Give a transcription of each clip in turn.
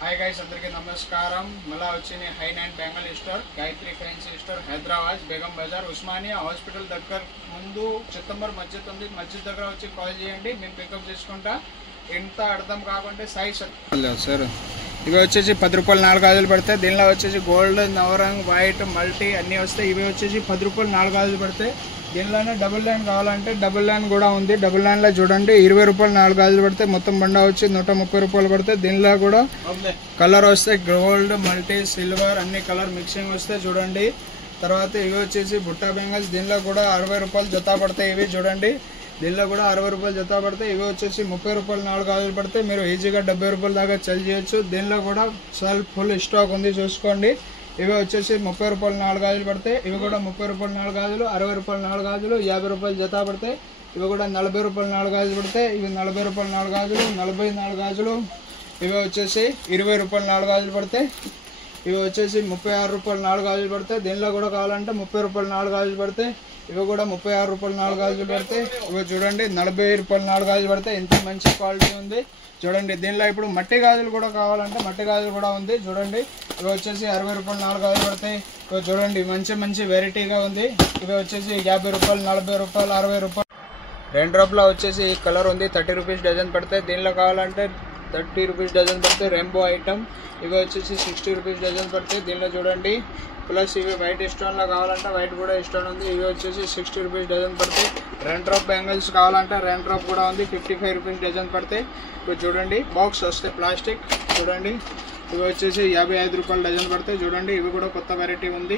Hi guys, అందరికీ నమస్కారం. మళ్ళీ వచ్చింది హైన్ and Bengal store, Gayatri fancy store, Hyderabad, Begum Bazar, Osmania hospital దగ్గర ముందు చిత్తంబర్ మస్జిద్ ఉంది. మస్జిద్ దగ్గర వచ్చి కాల్ చేయండి, మేము పికప్ చేసుకుంటా. ఎంత అర్థం కాకుంటే సైజ్ సార్. ఇవి వచ్చేసి 10 రూపాయలు 4 గాజులు పడతాయి. దీనిలో వచ్చేసి గోల్డ్, నవరంగ్, వైట్, మల్టీ అన్నీ వస్తాయి. ఇవి వచ్చేసి 10 రూపాయలు 4 గాజులు పడతాయి. దీనిలోనే డబుల్ లైన్ కావాలంటే డబుల్ లైన్ కూడా ఉంది. డబుల్ లైన్లో చూడండి 20 రూపాయలు 4 గాజులు పడతాయి. మొత్తం బండ వచ్చి 130 రూపాయలు పడతాయి. దీనిలో కూడా కలర్ వస్తాయి, గోల్డ్, మల్టీ, సిల్వర్ అన్ని కలర్ మిక్సింగ్ వస్తాయి చూడండి. తర్వాత ఇవి వచ్చేసి బుట్టా బెంగల్స్, దీనిలో కూడా 60 రూపాయలు జత పడతాయి. ఇవి చూడండి, దీనిలో కూడా 60 రూపాయలు జత పడతాయి. ఇవి వచ్చేసి 30 రూపాయలు 4 గాజులు పడతాయి. మీరు ఈజీగా 70 రూపాయల దాకా సెల్ చేయొచ్చు. దీనిలో కూడా ఫుల్ స్టాక్ ఉంది చూసుకోండి. ఇవి వచ్చేసి 30 రూపాయలు 4 గాజులు పడతాయి. ఇవి కూడా 30 రూపాయలు 4 గాజులు, 60 రూపాయలు 4 గాజులు, 50 రూపాయలు జత పడతాయి. ఇవి కూడా 40 రూపాయలు 4 గాజులు పడతాయి. ఇవి 40 రూపాయలు 4 గాజులు, 40 4 గాజులు. ఇవి వచ్చేసి 20 రూపాయలు 4 గాజులు పడతాయి. ఇవి వచ్చేసి 36 రూపాయలు 4 గాజులు పడతాయి. దీనిలో కూడా కావాలంటే 30 రూపాయలు 4 గాజులు పడతాయి. ఇవి కూడా 36 రూపాయలు 4 గాజులు పడతాయి. ఇవి చూడండి 40 రూపాయలు 4 గాజులు పడతాయి. ఎంత మంచి క్వాలిటీ ఉంది చూడండి. దీనిలో ఇప్పుడు మట్టి గాజులు కూడా కావాలంటే మట్టి గాజులు కూడా ఉంది చూడండి. ఇవి వచ్చేసి 60 రూపాయలు 4 గాజులు పడతాయి. ఇవి చూడండి మంచి వెరైటీగా ఉంది. ఇవి వచ్చేసి 50 రూపాయలు, 40 రూపాయలు, 60 రూపాయలు. రెయిన్ డ్రాప్లో వచ్చేసి ఈ కలర్ ఉంది, 30 రూపీస్ డజన్ పడతాయి. దీనిలో కావాలంటే 30 రూపీస్ డజన్ పడతాయి. రెయిన్బో ఐటమ్ ఇవి వచ్చేసి 60 రూపీస్ డజన్ పడతాయి. దీనిలో చూడండి ప్లస్ ఇవి వైట్ స్టోన్లో కావాలంటే వైట్ కూడా స్టోన్ ఉంది. ఇవి వచ్చేసి 60 రూపీస్ డజన్ పడతాయి. రెయిన్ డ్రాప్ బ్యాంగిల్స్ కావాలంటే రెయిన్ డ్రాప్ కూడా ఉంది, 55 రూపీస్ డజన్ పడతాయి. ఇవి చూడండి బాక్స్ వస్తాయి ప్లాస్టిక్ చూడండి. ఇవి వచ్చేసి 55 రూపాయలు డజన్ పడతాయి చూడండి. ఇవి కూడా కొత్త వెరైటీ ఉంది.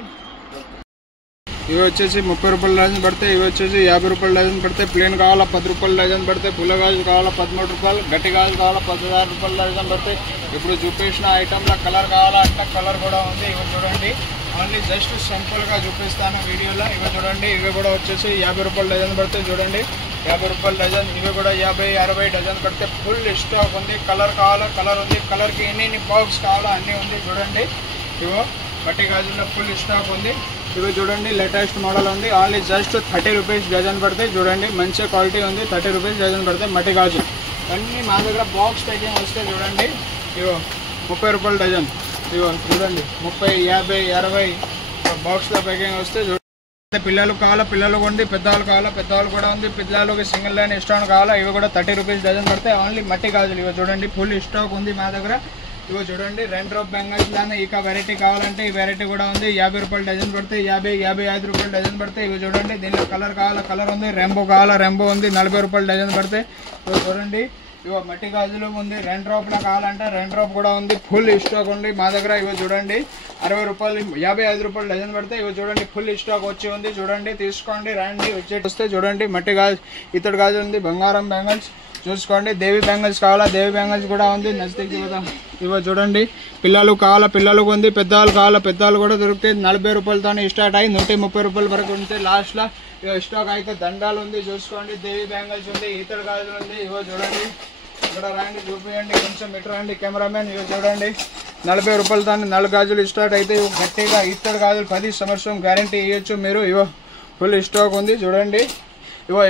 ఇవి వచ్చేసి 30 రూపాయల డజన్ పడతాయి. ఇవి వచ్చేసి 50 రూపాయల డజన్ పడతాయి. ప్లేన్ కావాలా 10 రూపాయల డజన్ పడతాయి. పుల్ల గాజు కావాలా 13 రూపాయలు, గట్టి గాజు కావాలా 16 రూపాయల డజన్ పడతాయి. ఇప్పుడు చూపించిన ఐటమ్లో కలర్ కావాలా అంటే కలర్ కూడా ఉంది. ఇవి చూడండి ఓన్లీ జస్ట్ సింపుల్గా చూపిస్తాను వీడియోలో. ఇవి చూడండి ఇవి కూడా వచ్చేసి 50 రూపాయల డజన్ పడతాయి చూడండి. 50 రూపాయల డజన్. ఇవి కూడా 50, 60 డజన్ పడితే ఫుల్ స్టాక్ ఉంది. కలర్ కావాలా కలర్ ఉంది, కలర్కి ఎన్ని బాక్స్ కావాలా అన్నీ ఉంది చూడండి. ఇవో మట్టి గాజుల్లో ఫుల్ స్టాక్ ఉంది. ఇవి చూడండి లేటెస్ట్ మోడల్ ఉంది. ఓన్లీ జస్ట్ 30 రూపీస్ డజన్ పడతాయి చూడండి. మంచి క్వాలిటీ ఉంది, 30 రూపీస్ డజన్ పడతాయి. మట్టి గాజు అన్నీ మా దగ్గర బాక్స్ ప్యాకింగ్ వస్తే చూడండి. ఇవో 30 రూపాయల డజన్. ఇవో చూడండి 30, 50, 60 బాక్స్లో ప్యాకింగ్ వస్తే చూడండి. పిల్లలు కావాలా పిల్లలు ఉంది, పెద్దవాళ్ళు కావాలా పెద్దవాళ్ళు కూడా ఉంది. పిల్లలకి సింగిల్ లైన్ స్టోన్ కావాలా ఇవి కూడా 30 రూపీస్ డజన్ పడతాయి. ఓన్లీ మట్టి గాజులు ఇవి చూడండి ఫుల్ స్టాక్ ఉంది మా దగ్గర. ఇవి చూడండి రెయిన్ డ్రాప్ బెంగల్స్ లానే ఇక వెరైటీ కావాలంటే ఈ వెరైటీ కూడా ఉంది. 50 రూపాయలు డజన్ పడతాయి, 50, 55 రూపాయలు డజన్ పడతాయి. ఇవి చూడండి దీనిలో కలర్ కావాలా కలర్ ఉంది, రెయిన్బో కావాలా రెయిన్బో ఉంది, 40 రూపాయలు డజన్ పడతాయి. ఇవి చూడండి ఇవో మట్టి గాజులు ఉంది. రెయిన్ డ్రాప్లో కావాలంటే రెయిన్ డ్రాప్ కూడా ఉంది, ఫుల్ స్టాక్ ఉంది మా దగ్గర. ఇవి చూడండి 60 రూపాయలు, 55 రూపాయలు డజన్ పడతాయి. ఇవి చూడండి ఫుల్ స్టాక్ వచ్చి ఉంది చూడండి. తీసుకోండి రండి వస్తే చూడండి. మట్టి గాజు ఇతడు గాజు ఉంది, బంగారం బ్యాంగిల్స్ చూసుకోండి. దేవి బ్యాంగిల్స్ కావాలా దేవి బ్యాంగిల్స్ కూడా ఉంది. నచ్చుతాయి కదా. ఇవో చూడండి పిల్లలు కావాలా పిల్లలకు ఉంది, పెద్దవాళ్ళు కావాలా పెద్దవాళ్ళు కూడా దొరుకుతాయి. 40 రూపాయలతో స్టార్ట్ అయ్యి 130 రూపాయల వరకు ఉంటాయి. లాస్ట్లో స్టాక్ అయితే దండాలు ఉంది చూసుకోండి. దేవి బ్యాంగిల్స్ ఉంది, ఇతడు గాజులు ఉంది. ఇవో చూడండి ఇక్కడ రండి చూపించండి, కొంచెం ఇటు రండి కెమెరామెన్. ఇవి చూడండి 40 రూపాయలతో 4 గాజులు స్టార్ట్ అయితే గట్టిగా ఇతడు గాజులు 10 సంవత్సరం గ్యారంటీ ఇవ్వచ్చు మీరు. ఇవో ఫుల్ స్టాక్ ఉంది చూడండి. ఇవో